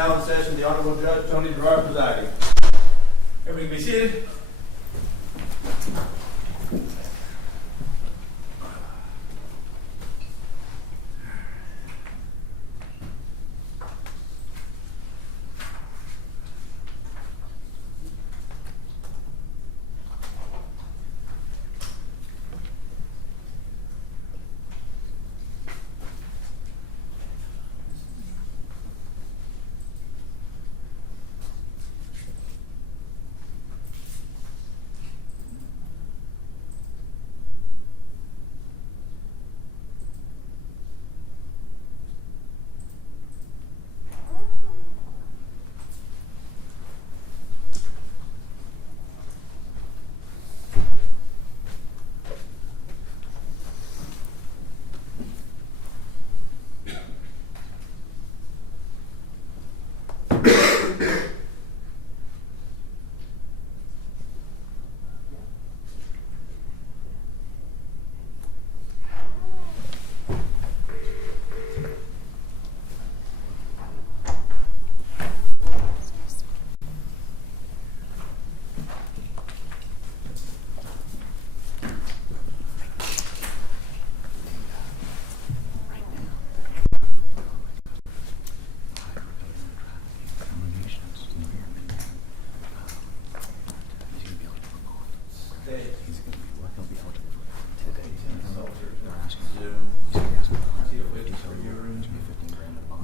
now in session, the Honorable Judge Tony Gerard presiding. Everybody be seated.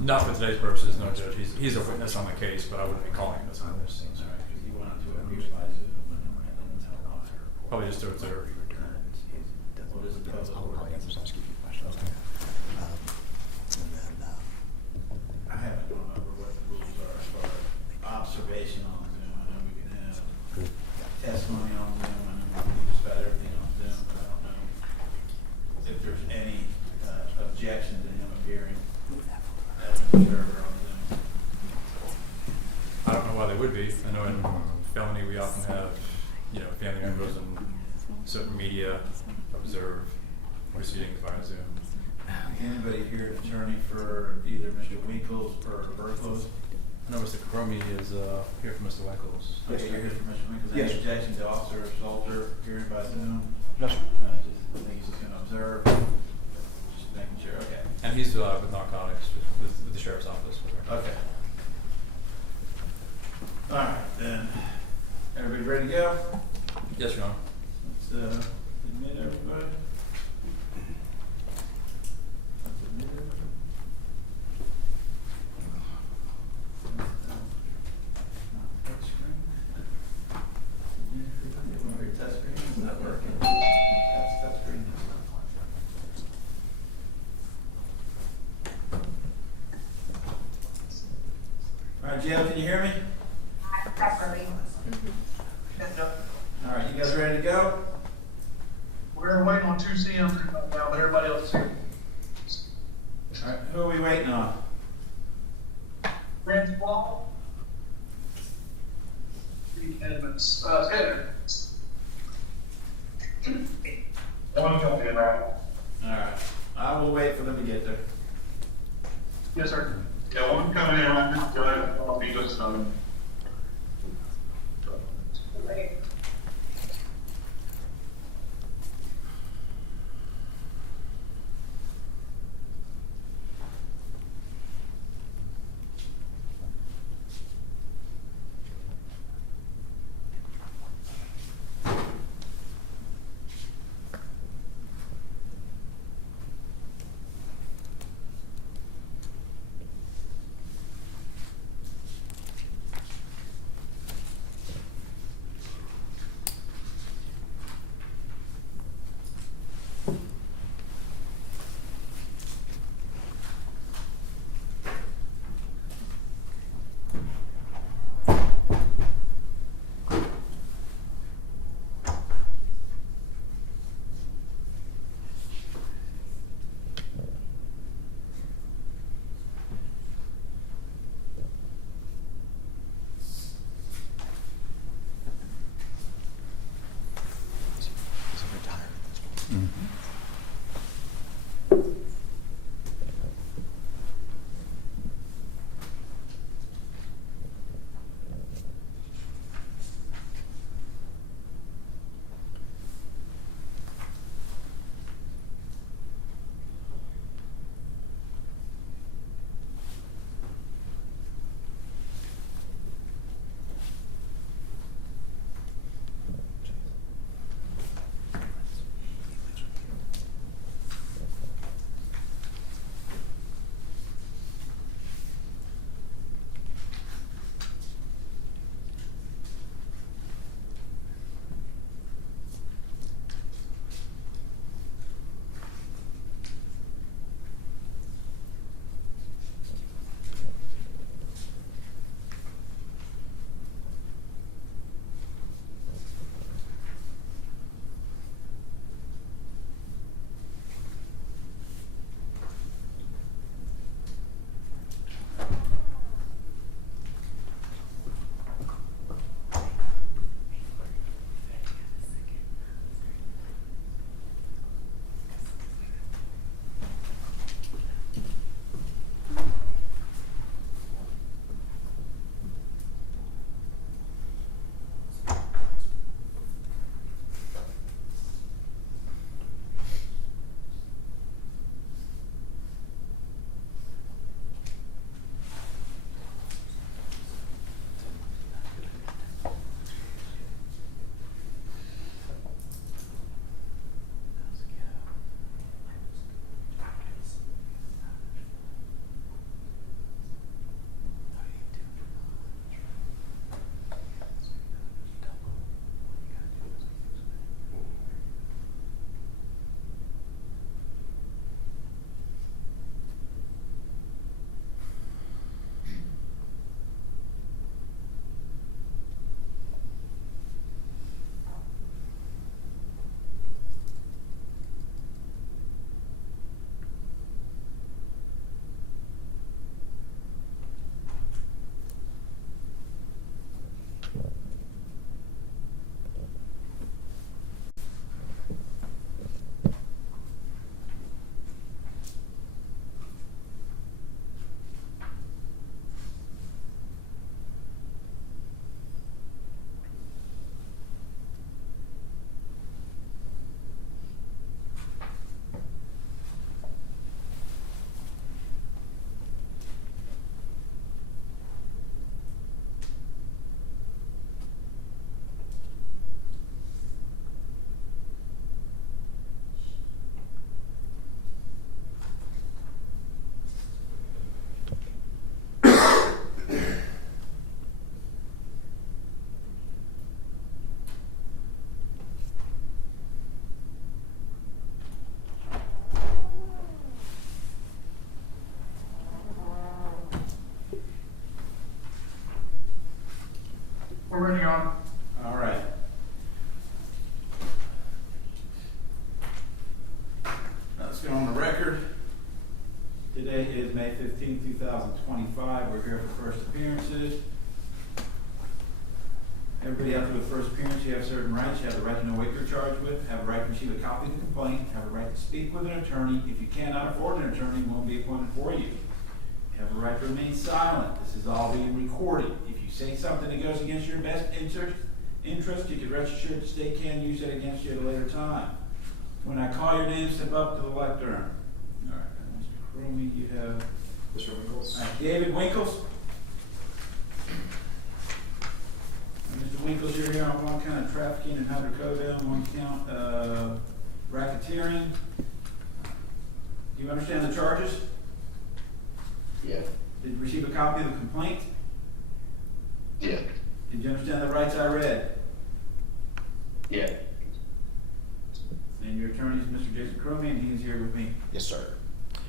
Not for today's purposes, no, Judge. He's a witness on the case, but I wouldn't be calling him as a witness. Probably just to observe. I haven't gone over what the rules are as far as observation on Zoom. I know we can have testimony on Zoom. I know we can just about everything on Zoom, but I don't know if there's any objection to him appearing as an observer on Zoom. I don't know why they would be. I know in felony we often have, family members and certain media observe proceedings via Zoom. Anybody here an attorney for either Mr. Winkles or Burklow? I know Mr. Cromie is here for Mr. Winkles. Yeah, you're here for Mr. Winkles. Yes. Any objection to Officer Salter appearing by Zoom? No, sir. I think he's just going to observe. Just making sure. Okay. And he's with narcotics with the sheriff's office. Okay. All right, then. Everybody ready to go? Yes, Your Honor. Let's admit everybody. All right, Jill, can you hear me? All right, you guys ready to go? We're waiting on 2 CMs to come now, but everybody else is here. All right, who are we waiting on? Brent Wall. Taylor. One coming in, right? All right, I will wait for them to get there. Yes, sir. Yeah, one coming in right now. Go ahead. I'll be just We're ready on. All right. Let's go on the record. Today is May 15, 2025. We're here for first appearances. Everybody after the first appearance, you have certain rights. You have the right to know what you're charged with, have a right to receive a copy of the complaint, have a right to speak with an attorney. If you cannot afford an attorney, one will be appointed for you. You have a right to remain silent. This is all being recorded. If you say something that goes against your best interest, you can rest assured the state can use it against you at a later time. When I call your name, step up to the lectern. All right, Mr. Cromie, you have Mr. Winkles? David Winkles. Mr. Winkles, you're here on one count of trafficking and hydrocodone, one count of racketeering. Do you understand the charges? Yeah. Did you receive a copy of the complaint? Yeah. Did you understand the rights I read? Yeah. And your attorney is Mr. Jason Cromie, and he is here with me. Yes, sir.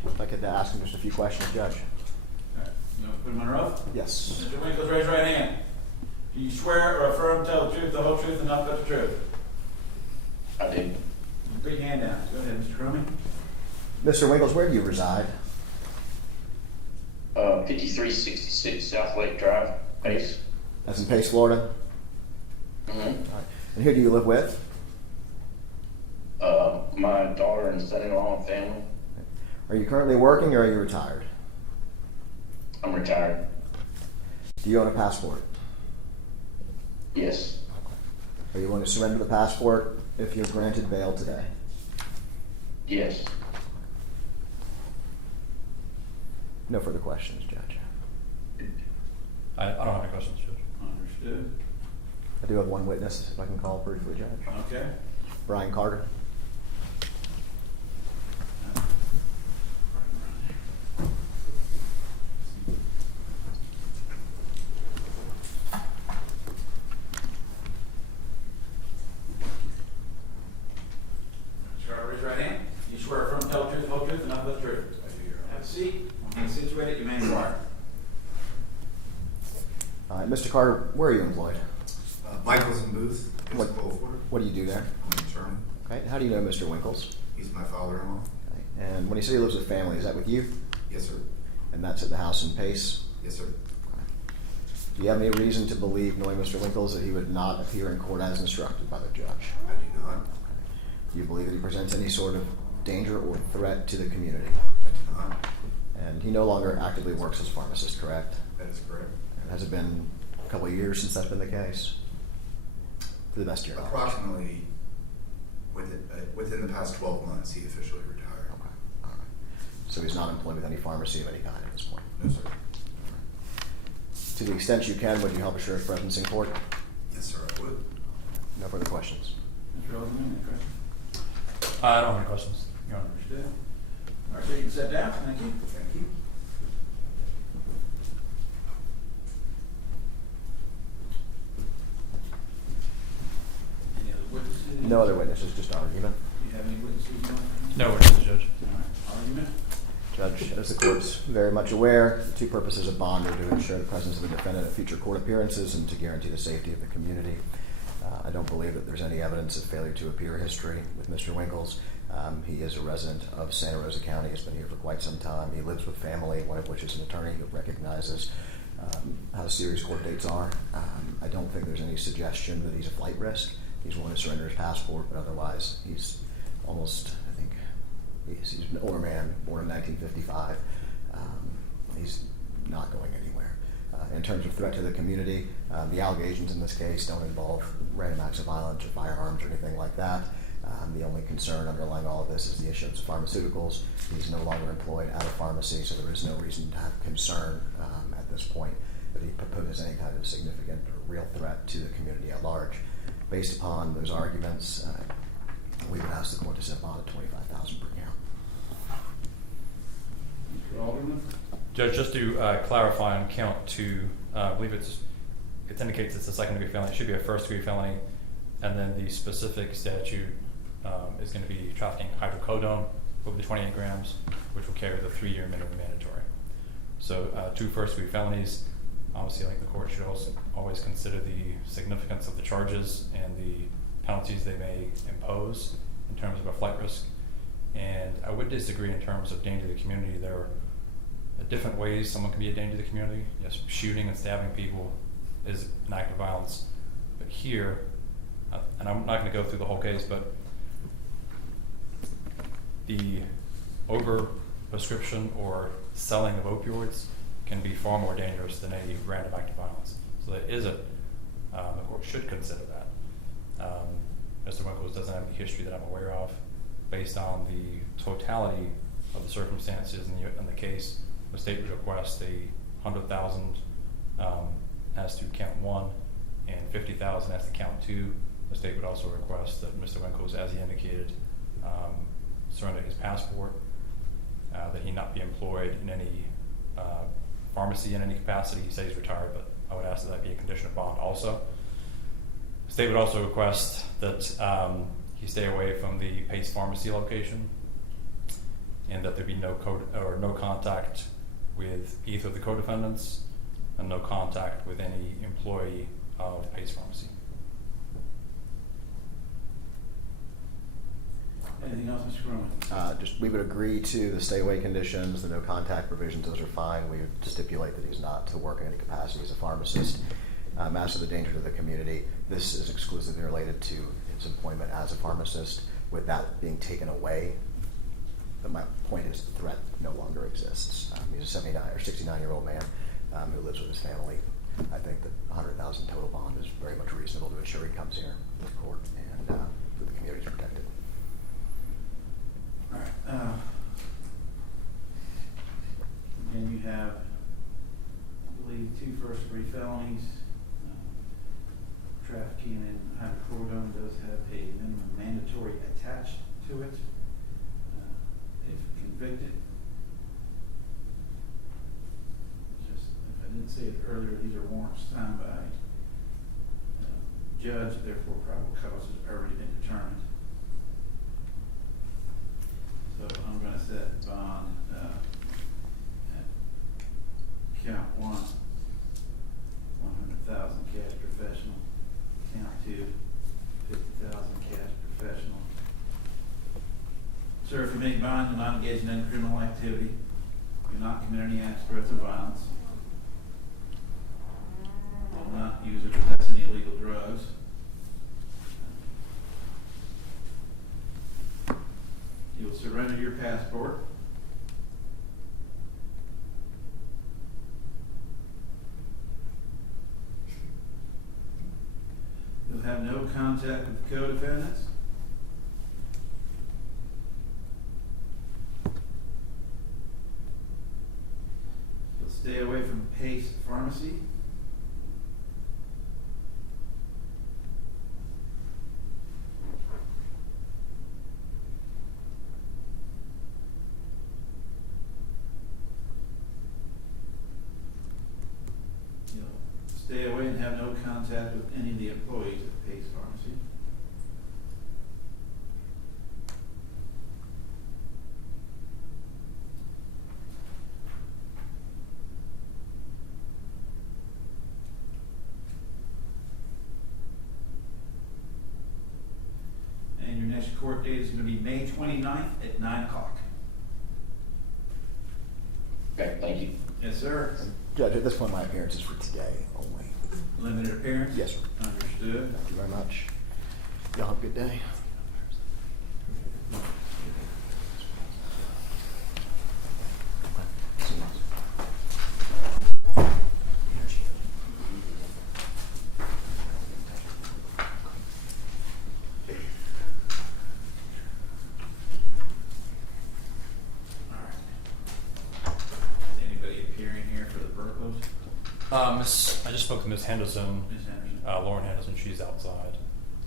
I'd like to ask him just a few questions, Judge. All right, you want to put him under oath? Yes. Mr. Winkles, raise your right hand. Do you swear or affirm to tell the truth, the whole truth, and nothing but the truth? I do. Put your hand down. Go ahead, Mr. Cromie. Mr. Winkles, where do you reside? 5366 South Lake Drive, Pace. That's in Pace, Florida? Mm-hmm. All right. And who do you live with? My daughter and son-in-law and family. Are you currently working or are you retired? I'm retired. Do you own a passport? Yes. Are you willing to surrender the passport if you're granted bail today? Yes. No further questions, Judge. I don't have any questions, Judge. Understood. I do have one witness, if I can call briefly, Judge. Okay. Brian Carter. Raise your right hand. You swear affirm to tell the truth, the whole truth, and nothing but the truth. I do. Have a seat. When situated, you may inquire. All right, Mr. Carter, where are you employed? Michael's in Booth, What- Physical Forward. What do you do there? I'm an attorney. Okay. How do you know Mr. Winkles? He's my father-in-law. Okay. And when you say he lives with family, is that with you? Yes, sir. And that's at the house in Pace? Yes, sir. Do you have any reason to believe, knowing Mr. Winkles, that he would not appear in court as instructed by the judge? I do not. Do you believe that he presents any sort of danger or threat to the community? I do not. And he no longer actively works as a pharmacist, correct? That is correct. And has it been a couple of years since that's been the case? To the best of your knowledge. Approximately within the past 12 months, he officially retired. Okay. All right. So he's not employed with any pharmacy of any kind at this point? No, sir. To the extent you can, would you help assure his presence in court? Yes, sir, I would. No further questions. Mr. Alderman, any questions? I don't have any questions, Your Honor. Understood. All right, so you can sit down. Thank you. Thank you. Any other witnesses? No other witnesses, just argument. Do you have any witnesses you want? No witnesses, Judge. All right, argument. Judge, as the court's very much aware, the two purposes of bond are to ensure the presence of the defendant at future court appearances and to guarantee the safety of the community. I don't believe that there's any evidence of failure to appear history with Mr. Winkles. He is a resident of Santa Rosa County. He's been here for quite some time. He lives with family, one of which is an attorney who recognizes how serious court dates are. I don't think there's any suggestion that he's a flight risk. He's willing to surrender his passport, but otherwise he's almost, I think, he's an older man, born in 1955. He's not going anywhere. In terms of threat to the community, the allegations in this case don't involve random acts of violence or firearms or anything like that. The only concern underlying all of this is the issuance of pharmaceuticals. He's no longer employed at a pharmacy, so there is no reason to have concern at this point that he poses any kind of significant or real threat to the community at large. Based upon those arguments, we would ask the court to set bond at $25,000 per count. Mr. Alderman? Judge, just to clarify on count 2, I believe it indicates it's a second-degree felony. It should be a first-degree felony, and then the specific statute is going to be trafficking hydrocodone over the 28 grams, which will carry the 3-year minimum mandatory. So 2 first-degree felonies. Obviously, I think the court should also always consider the significance of the charges and the penalties they may impose in terms of a flight risk. And I would disagree in terms of danger to the community. There are different ways someone can be a danger to the community. Yes, shooting and stabbing people is an act of violence. But here, and I'm not going to go through the whole case, but the over-prescription or selling of opioids can be far more dangerous than any random act of violence. So that is the court should consider that. Mr. Winkles doesn't have any history that I'm aware of. Based on the totality of the circumstances in the case, the state would request $100,000 as to count 1 and $50,000 as to count 2. The state would also request that Mr. Winkles, as he indicated, surrender his passport, that he not be employed in any pharmacy in any capacity. He said he's retired, but I would ask that that be a condition of bond also. The state would also request that he stay away from the Pace Pharmacy location, and that there be no contact with either of the co-defendants, and no contact with any employee of Pace Pharmacy. Anything else, Mr. Cronin? Just we would agree to the stay away conditions, the no contact provisions. Those are fine. We would stipulate that he's not to work in any capacity as a pharmacist. As to the danger to the community, this is exclusively related to his employment as a pharmacist. With that being taken away, but my point is the threat no longer exists. He's a 79 or 69-year-old man who lives with his family. I think that $100,000 total bond is very much reasonable to ensure he comes here to the court and that the community is protected. All right. And you have, I believe, 2 first-degree felonies. Trafficking in hydrocodone does have a minimum mandatory attached to it. If convicted, just if I didn't say it earlier, these are warrants signed by judge, therefore probable cause has already been determined. So I'm going to set bond at count 1, 100,000 cash professional. Count 2, 50,000 cash professional. Sir, if you make bond, you're not engaged in any criminal activity. You're not committing any acts of threats of violence. You will not use or possess any illegal drugs. You will surrender your passport. You'll have no contact with the co-defendants. You'll stay away from Pace Pharmacy. Stay away and have no contact with any of the employees at Pace Pharmacy. And your next court date is going to be May 29th at 9 o'clock. Okay, thank you. Yes, sir. Judge, at this point, my appearance is for today only. Limited appearance? Yes, sir. Understood. Thank you very much. Y'all have a good day. Anybody appearing here for the Burklows? I just spoke to Ms. Henderson, Ms. Henderson? Lauren Henderson. She's outside.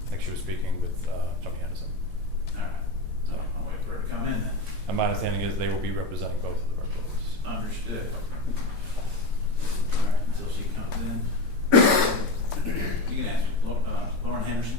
I think she was speaking with Tony Henderson. All right. So I'll wait for her to come in then. And my understanding is they will be representing both of the Burklows. Understood. All right, until she comes in. You can ask Lauren Henderson.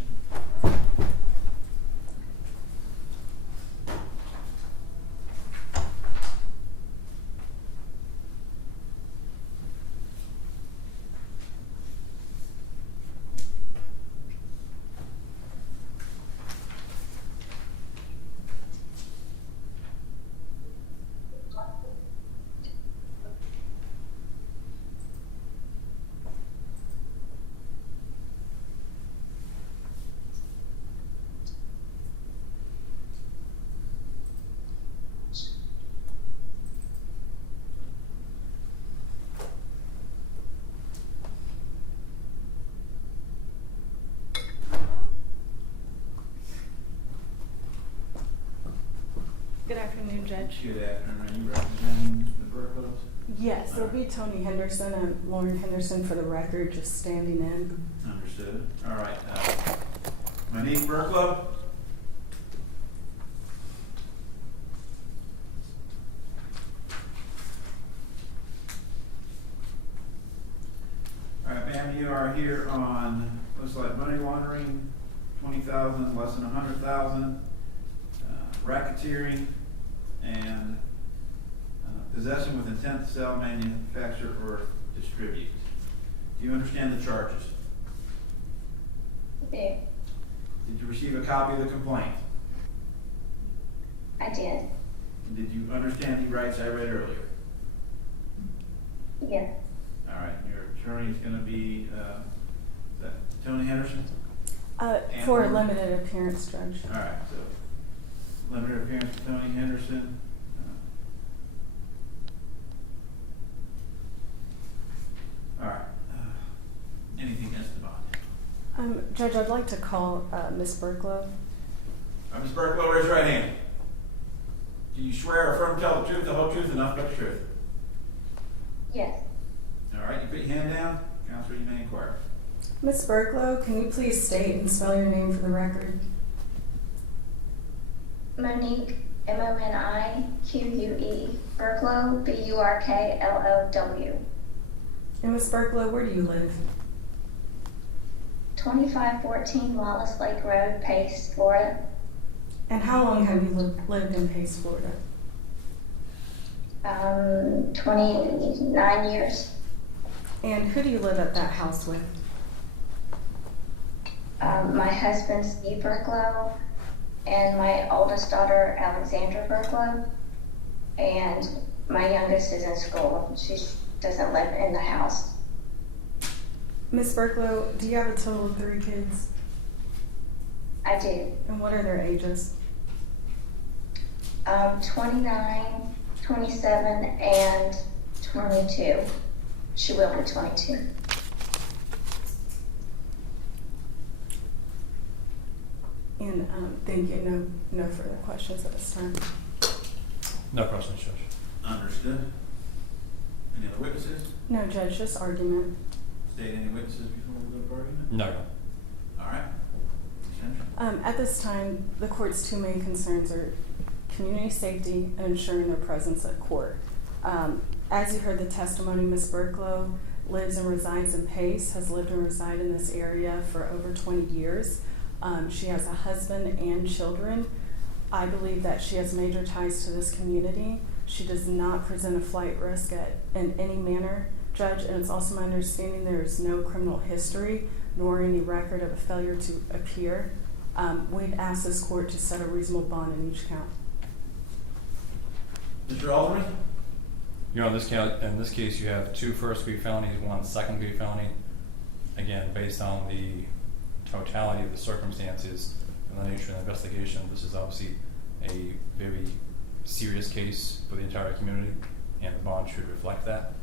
afternoon, Judge. Good afternoon. Are you representing the Burklows? Yes, it'll be Tony Henderson and Lauren Henderson for the record, just standing in. Understood. All right. Monique Burklow? All right, ma'am, you are here on, looks like money laundering, 20,000, less than 100,000, racketeering, and possession with intent to sell, manufacture, or distribute. Do you understand the charges? I did. Did you receive a copy of the complaint? I did. Did you understand the rights I read earlier? Yes. All right, your attorney is going to be, is that Tony Henderson? For a And- limited appearance, Judge. All right, so limited appearance for Tony Henderson. All right. Anything else to bond? Judge, I'd like to call Ms. Burklow. Ms. Burklow, raise your right hand. Do you swear or affirm to tell the truth, the whole truth, and nothing but the truth? Yes. All right, you put your hand down. Counselor, you may inquire. Ms. Burklow, can you please state and spell your name for the record? Monique, Monique, Burklow, Burklow. And Ms. Burklow, where do you live? 2514 Wallace Lake Road, Pace, Florida. And how long have you lived in Pace, Florida? 29 years. And who do you live at that house with? My husband, Steve Burklow, and my oldest daughter, Alexandra Burklow. And my youngest is in school. She doesn't live in the house. Ms. Burklow, do you have a total of 3 kids? I do. And what are their ages? 29, 27, and 22. She will be 22. And thank you. No further questions at this time. No questions, Judge. Understood. Any other witnesses? No, Judge, just argument. State any witnesses before we go to argument? No. All right. Central. At this time, the court's 2 main concerns are community safety and ensuring their presence at court. As you heard the testimony, Ms. Burklow lives and resides in Pace, has lived and resided in this area for over 20 years. She has a husband and children. I believe that she has major ties to this community. She does not present a flight risk in any manner, Judge, and it's also my understanding there is no criminal history nor any record of a failure to appear. We'd ask this court to set a reasonable bond in each count. Mr. Alderman? You're on this count. In this case, you have 2 first-degree felonies, 1 second-degree felony. Again, based on the totality of the circumstances and the nature of the investigation, this is obviously a very serious case for the entire community, and the bond should reflect that.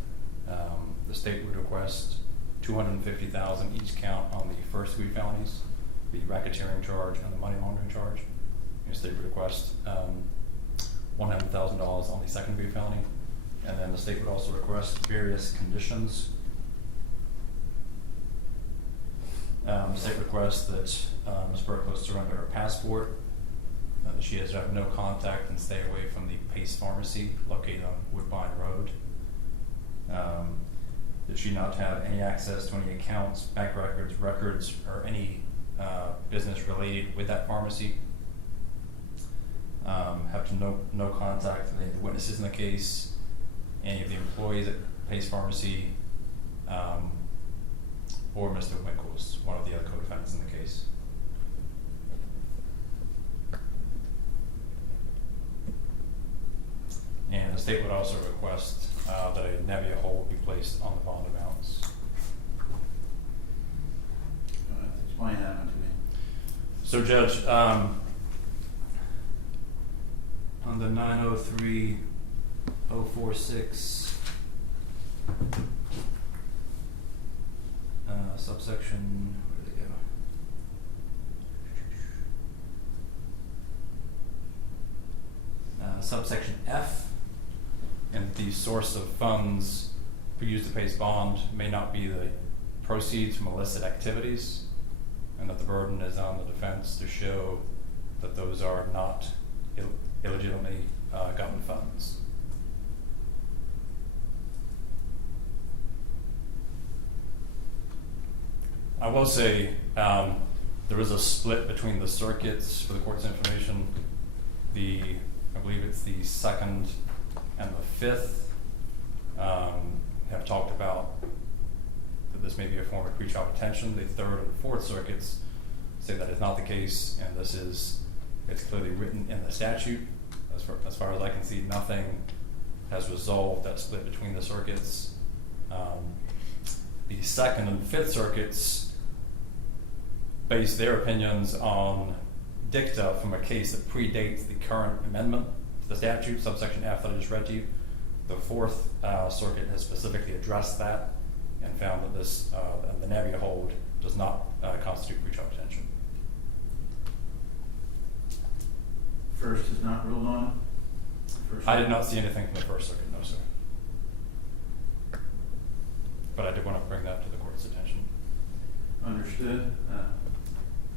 The state would request $250,000 each count on the first-degree felonies, the racketeering charge and the money laundering charge. The state would request $100,000 on the second-degree felony, and then the state would also request various conditions. The state requests that Ms. Burklow surrender her passport, that she has to have no contact and stay away from the Pace Pharmacy located on Woodbine Road, that she not have any access to any accounts, bank records, or any business related with that pharmacy, have no contact with any of the witnesses in the case, any of the employees at Pace Pharmacy, or Mr. Winkles, one of the other co-defendants in the case. And the state would also request that a Nebbia hold be placed on the bond amounts. Explain that one to me. So, Judge, on the 903-046 subsection, where did it go? subsection F, and the source of funds we use to pay his bond may not be the proceeds from illicit activities, and that the burden is on the defense to show that those are not illegitimately gotten funds. I will say there is a split between the circuits for the court's information. I believe it's the 2nd and the 5th have talked about that this may be a form of pretrial detention. The 3rd and 4th circuits say that is not the case, and it's clearly written in the statute. As far as I can see, nothing has resolved that split between the circuits. The 2nd and 5th circuits base their opinions on dicta from a case that predates the current amendment to the statute, subsection F that I just read to you. The 4th circuit has specifically addressed that and found that this, the Nebbia hold does not constitute pretrial detention. First is not ruled on? I did not see anything from the 1st circuit, no, sir. But I did want to bring that to the court's attention. Understood.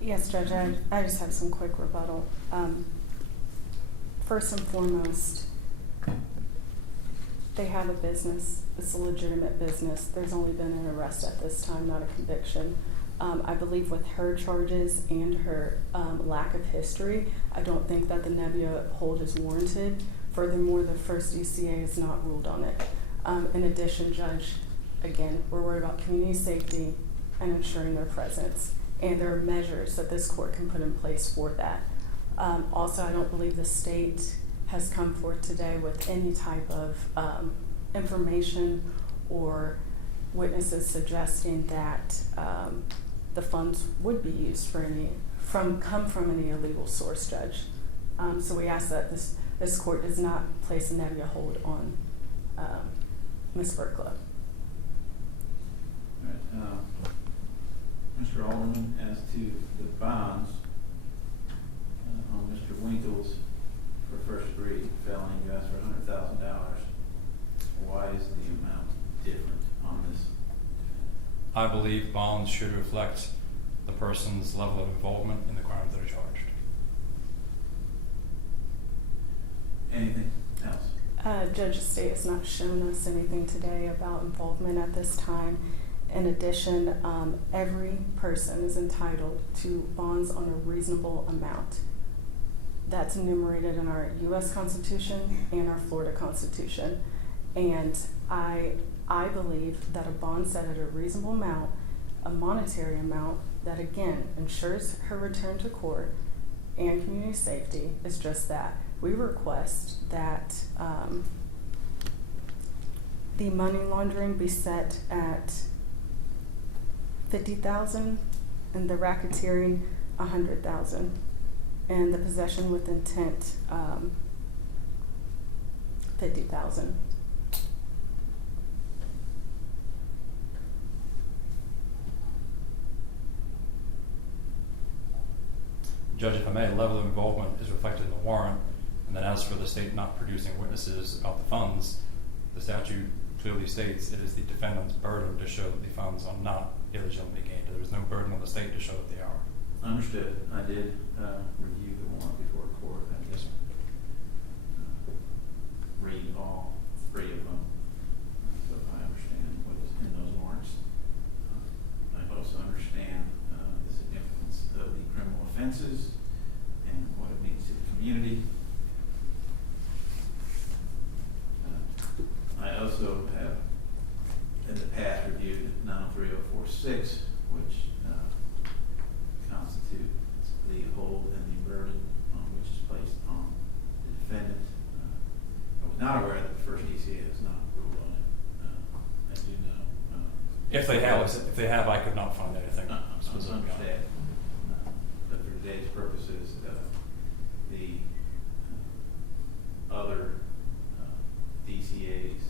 Yes, Judge, I just have some quick rebuttal. First and foremost, they have a business. It's a legitimate business. There's only been an arrest at this time, not a conviction. I believe with her charges and her lack of history, I don't think that the Nebbia hold is warranted. Furthermore, the first DCA is not ruled on it. In addition, Judge, again, we're worried about community safety and ensuring their presence. And there are measures that this court can put in place for that. Also, I don't believe the state has come forth today with any type of information or witnesses suggesting that the funds would be used for come from any illegal source, Judge. So we ask that this court does not place a Nebbia hold on Ms. Burklow. All right. Mr. Alderman, as to the bonds on Mr. Winkles for first degree felony, you asked for $100,000. Why is the amount different on this? I believe bonds should reflect the person's level of involvement in the crimes that are charged. Anything else? Judge, the state has not shown us anything today about involvement at this time. In addition, every person is entitled to bonds on a reasonable amount. That's enumerated in our U.S. Constitution and our Florida Constitution. And I believe that a bond set at a reasonable amount, a monetary amount that again ensures her return to court and community safety, is just that. We request that the money laundering be set at $50,000 and the racketeering $100,000, and the possession with intent $50,000. Judge, if I may, level of involvement is reflected in the warrant, and then as for the state not producing witnesses about the funds, the statute clearly states it is the defendant's burden to show that the funds are not illegitimately gained. There is no burden on the state to show that they are. Understood. I did review the warrant before court. I just read all 3 of them, so I understand what is in those warrants. I also understand the significance of the criminal offenses and what it means to the community. I also have in the past reviewed 903-046, which constitutes the hold and the burden which is placed on the defendant. I was not aware that the first DCA has not ruled on it. I do know. If they have, I could not find anything specific on it. Understand. But for today's purposes, the other DCAs,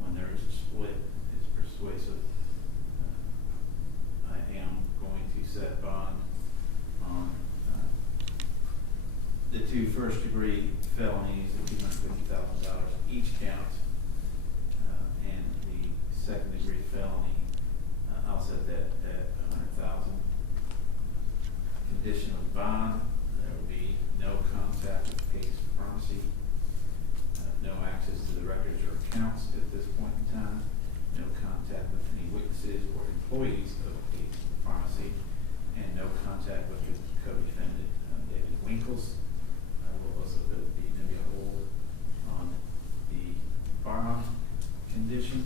when there is a split, is persuasive. I am going to set bond on the two first-degree felonies at $250,000 each count, and the second-degree felony, I'll set that at $100,000. Condition of bond, there will be no contact with Pace Pharmacy, no access to the records or accounts at this point in time, no contact with any witnesses or employees of Pace Pharmacy, and no contact with the co-defendant, David Winkles. I will also put the Nebbia hold on the bond condition.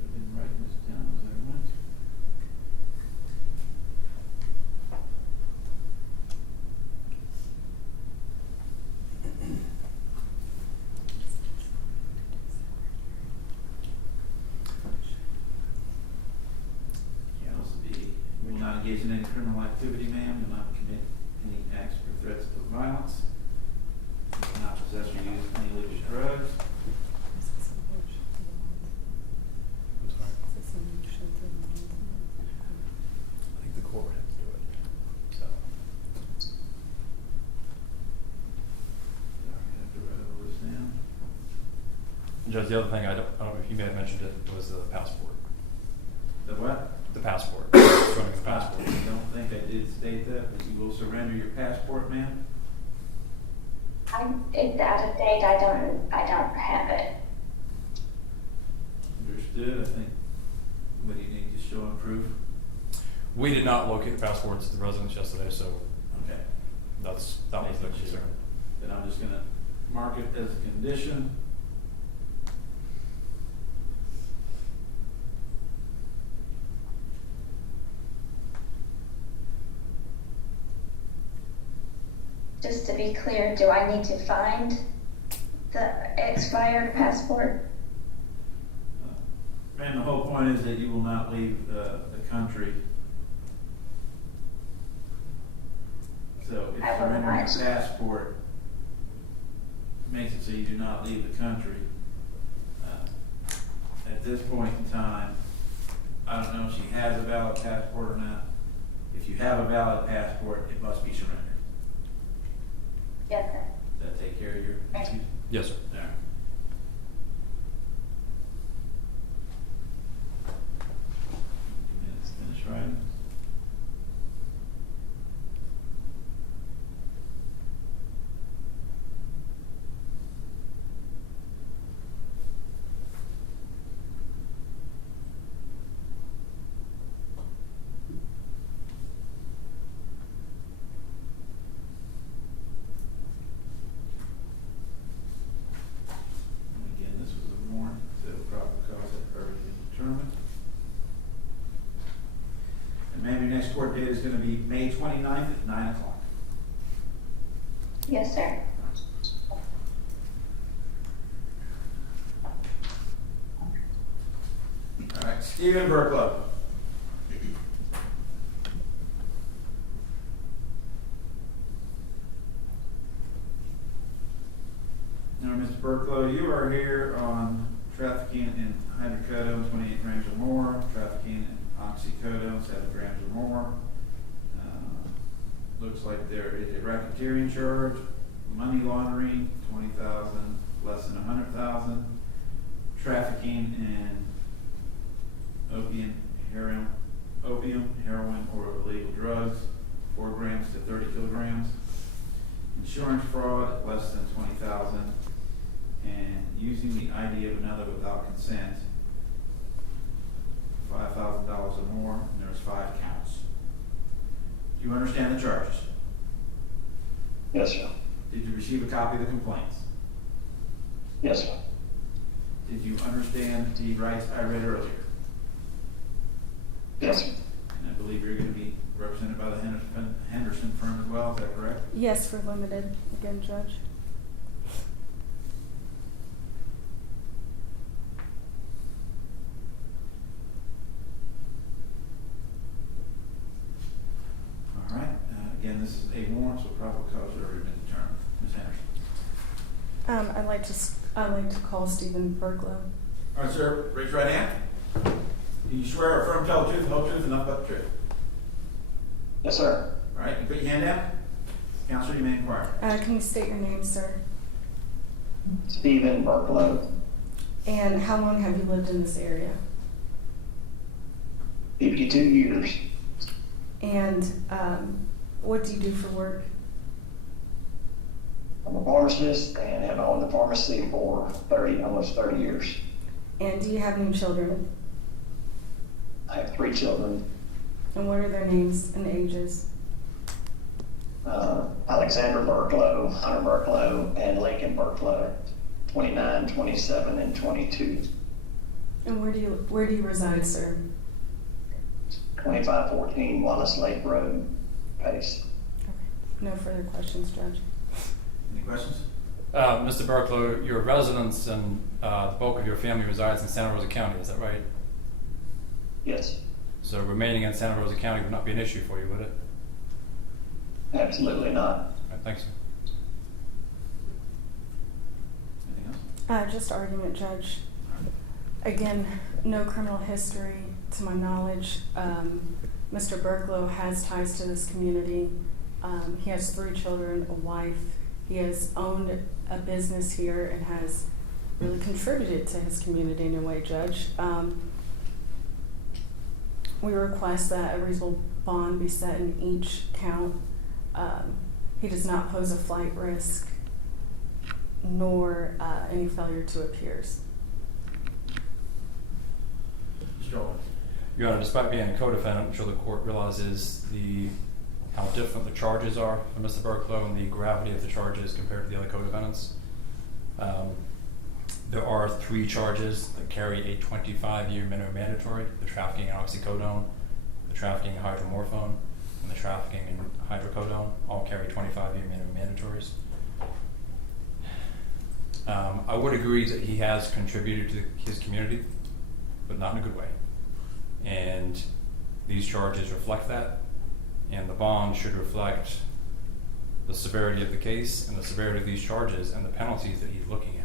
I've been writing this down as I went. You will not engage in any criminal activity, ma'am. Do not commit any acts or threats of violence. You will not possess or use any illegal drugs. I'm sorry. I think the court would have to do it. So. I have to write all this down. Judge, the other thing, I don't know if you may have mentioned it, was the passport. The what? The passport. Running the passport. I don't think I did state that, but you will surrender your passport, ma'am? It's out of date, I don't have it. Understood. I think, what do you need to show and prove? We did not locate the passports at the residence yesterday, so Okay. that was the concern. Then I'm just gonna mark it as a condition. Just to be clear, do I need to find the expired passport? And the whole point is that you will not leave the country. So if I will surrendering your not. passport makes it so you do not leave the country, at this point in time, I don't know if she has a valid passport or not. If you have a valid passport, it must be surrendered. Yes, sir. Does that take care of your issues? Yes, sir. All right. Minutes to finish writing. And again, this was a warrant, so proper cause had already been determined. And ma'am, your next court date is gonna be May 29th at 9 o'clock. Yes, sir. All right, Stephen Burklow. Now, Mr. Burklow, you are here on trafficking in hydrocodone 28 grams or more, trafficking in oxycodone 7 grams or more. Looks like there is a racketeering charge, money laundering 20,000, less than 100,000, trafficking in opium, heroin, or illegal drugs, 4 grams to 30 kilograms, insurance fraud, less than 20,000, and using the ID of another without consent, $5,000 or more, and there's 5 counts. Do you understand the charges? Yes, sir. Did you receive a copy of the complaints? Yes, sir. Did you understand the rights I read earlier? Yes, sir. And I believe you're going to be represented by the Henderson firm as well, is that correct? Yes, for limited, again, Judge. All right, again, this is a warrant, so probable cause has already been determined. Ms. Henderson. I'd like to call Stephen Burklow. All right, sir, raise your right hand. Do you swear or affirm to tell the truth, the whole truth, and nothing but the truth? Yes, sir. All right, you put your hand out. Counselor, you may inquire. Can you state your name, sir? Stephen Burklow, And how long have you lived in this area? 52 years. And what do you do for work? I'm a pharmacist and have owned the pharmacy for almost 30 years. And do you have any children? I have 3 children. And what are their names and ages? Alexander Burklow, Hunter Burklow, and Lincoln Burklow, 29, 27, and 22. And where do you reside, sir? 2514 Wallace Lake Road, Pace. Okay. No further questions, Judge. Any questions? Mr. Burklow, your residence and the bulk of your family resides in Santa Rosa County, is that right? Yes, So remaining in Santa Rosa County would not be an issue for you, would it? absolutely not. All right, thanks. Anything else? Just argument, Judge. Again, no criminal history to my knowledge. Mr. Burklow has ties to this community. He has 3 children, a wife. He has owned a business here and has really contributed to his community in a way, Judge. We request that a reasonable bond be set in each count. He does not pose a flight risk nor any failure to appears. Mr. Owen. Your Honor, despite being a co-defendant, I'm sure the court realizes how different the charges are for Mr. Burklow and the gravity of the charges compared to the other co-defendants. There are 3 charges that carry a 25-year minimum mandatory: the trafficking in oxycodone, the trafficking in hydromorphone, and the trafficking in hydrocodone. All carry 25-year minimum mandatories. I would agree that he has contributed to his community, but not in a good way. And these charges reflect that, and the bond should reflect the severity of the case and the severity of these charges and the penalties that he's looking at.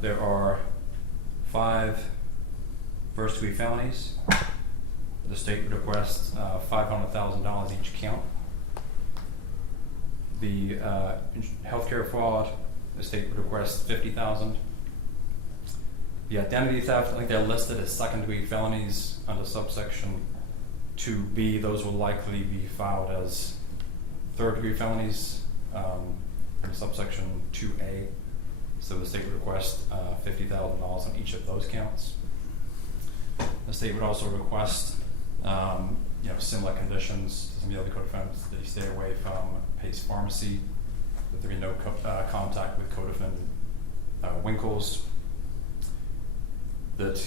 There are 5 first-degree felonies. The state would request $500,000 each count. The healthcare fraud, the state would request $50,000. The identity theft, I think they're listed as second-degree felonies under subsection 2B. Those will likely be filed as third-degree felonies in subsection 2A. So the state would request $50,000 on each of those counts. The state would also request similar conditions to some of the other co-defendants, that he stay away from Pace Pharmacy, that there be no contact with co-defendant Winkles, that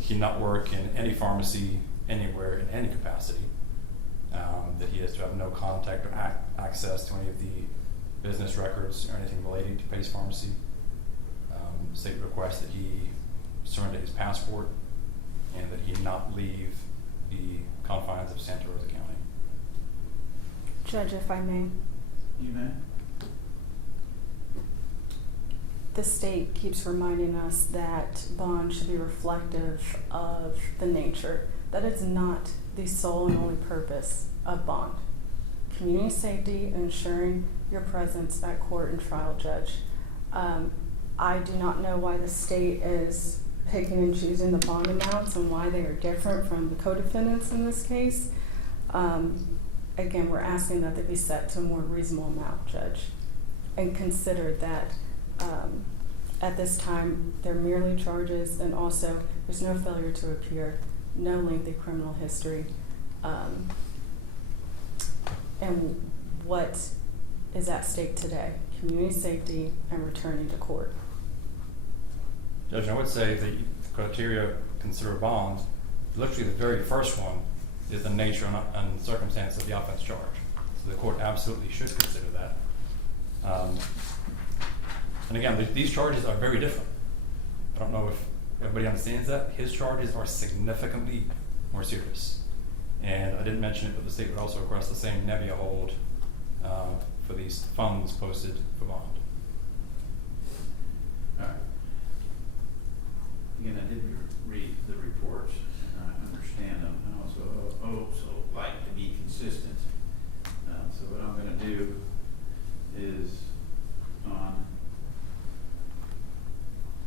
he not work in any pharmacy anywhere in any capacity, that he has to have no contact or access to any of the business records or anything relating to Pace Pharmacy. State requests that he surrender his passport and that he not leave the confines of Santa Rosa County. Judge, if I may. You may. The state keeps reminding us that bond should be reflective of the nature. That is not the sole and only purpose of bond. Community safety and ensuring your presence at court and trial, Judge. I do not know why the state is picking and choosing the bond amounts and why they are different from the co-defendants in this case. Again, we're asking that they be set to a more reasonable amount, Judge, and consider that at this time they're merely charges, and also there's no failure to appear, no lengthy criminal history, and what is at stake today: community safety and returning to court. Judge, I would say the criteria consider bond, literally the very first one is the nature and circumstance of the offense charge. So the court absolutely should consider that. And again, these charges are very different. I don't know if everybody understands that. His charges are significantly more serious. And I didn't mention it, but the state would also request the same Nebbia hold for these funds posted for bond. All right. Again, I did read the reports, and I understand them. I also like to be consistent. So what I'm gonna do is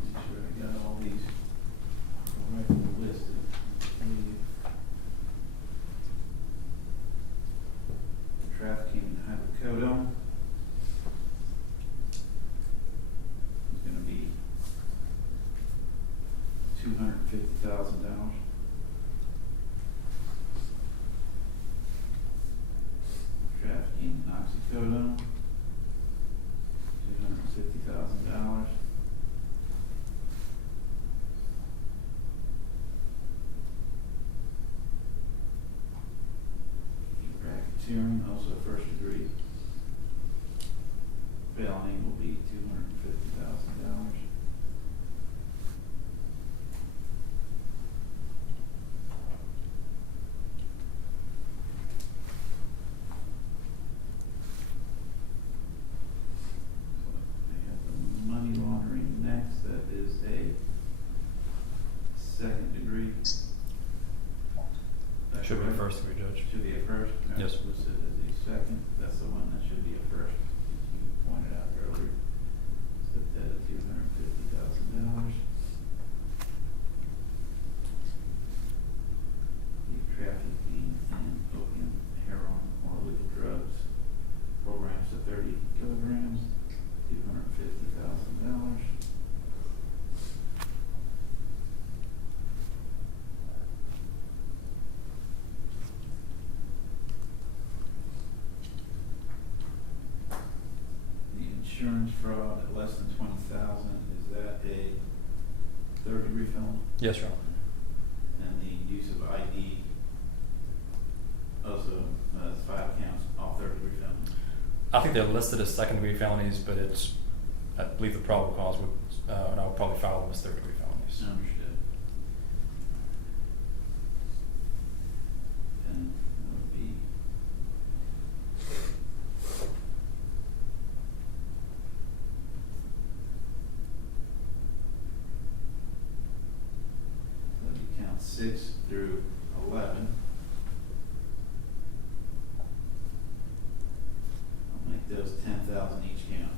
make sure I got all these correctly listed. Trafficking and hydrocodone is gonna be $250,000. Trafficking and oxycodone, $250,000. Racketeering, also first degree felony, will be $250,000. I have the money laundering next. That is a second degree. That's Should be correct? first degree, Judge. Should be a first? Yes. Listed as a second, that's the one that should be a first, you pointed out earlier. Set that at $250,000. The trafficking in opium, heroin, or illegal drugs, programs to 30 kilograms, $250,000. The insurance fraud at less than $20,000, is that a third degree felony? Yes, Your Honor. And the use of ID, also, 5 counts, all third degree felonies. I think they're listed as second degree felonies, but it's, I believe the probable cause would, and I would probably file them as third degree felonies. Understood. And that would be count 6 through 11. I'll make those 10,000 each count.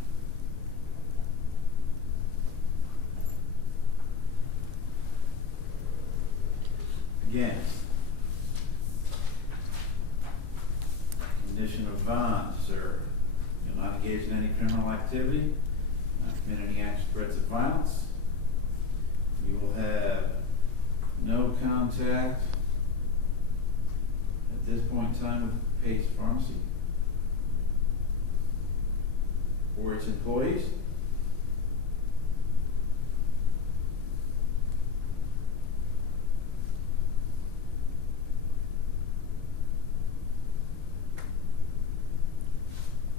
Again, condition of bond, sir. You'll not engage in any criminal activity, not commit any acts of threats of violence. You will have no contact at this point in time with Pace Pharmacy or its employees.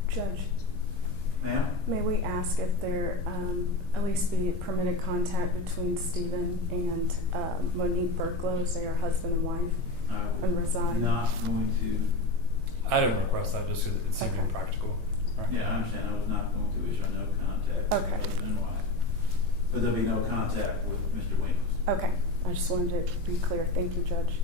Judge, Ma'am? may we ask if there at least be permitted contact between Stephen and Monique Burklow, as they are husband and wife, and reside? Not going to. I didn't request that just because it seemed Okay. impractical. Right. Yeah, I understand. I was not going to issue a no contact. with Okay. husband and wife. But there'll be no contact with Mr. Winkles. Okay, I just wanted to be clear. Thank you, Judge.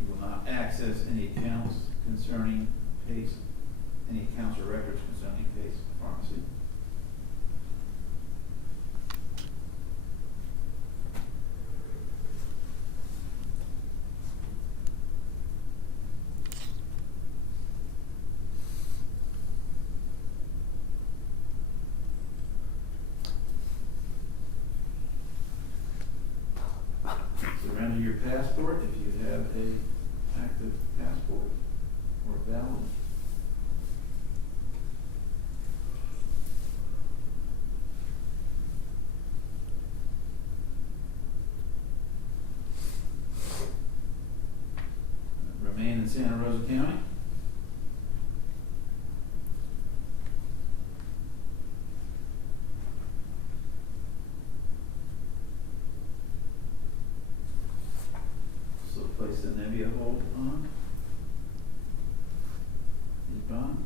You will not access any accounts concerning Pace, any accounts or records concerning Pace Pharmacy. Surrender your passport if you have a active passport or valid. Remain in Santa Rosa County. So place the Nebbia hold on? His bond?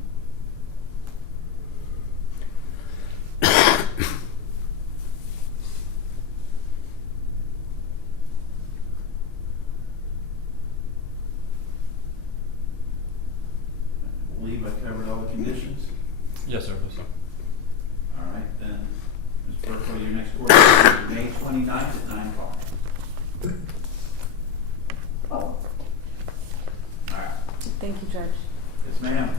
I believe I covered all the conditions. Yes, sir. Yes, sir. All right, then, Ms. Burklow, your next court is May 29th at 9 o'clock. Oh, All right, Thank you, Judge. yes, ma'am.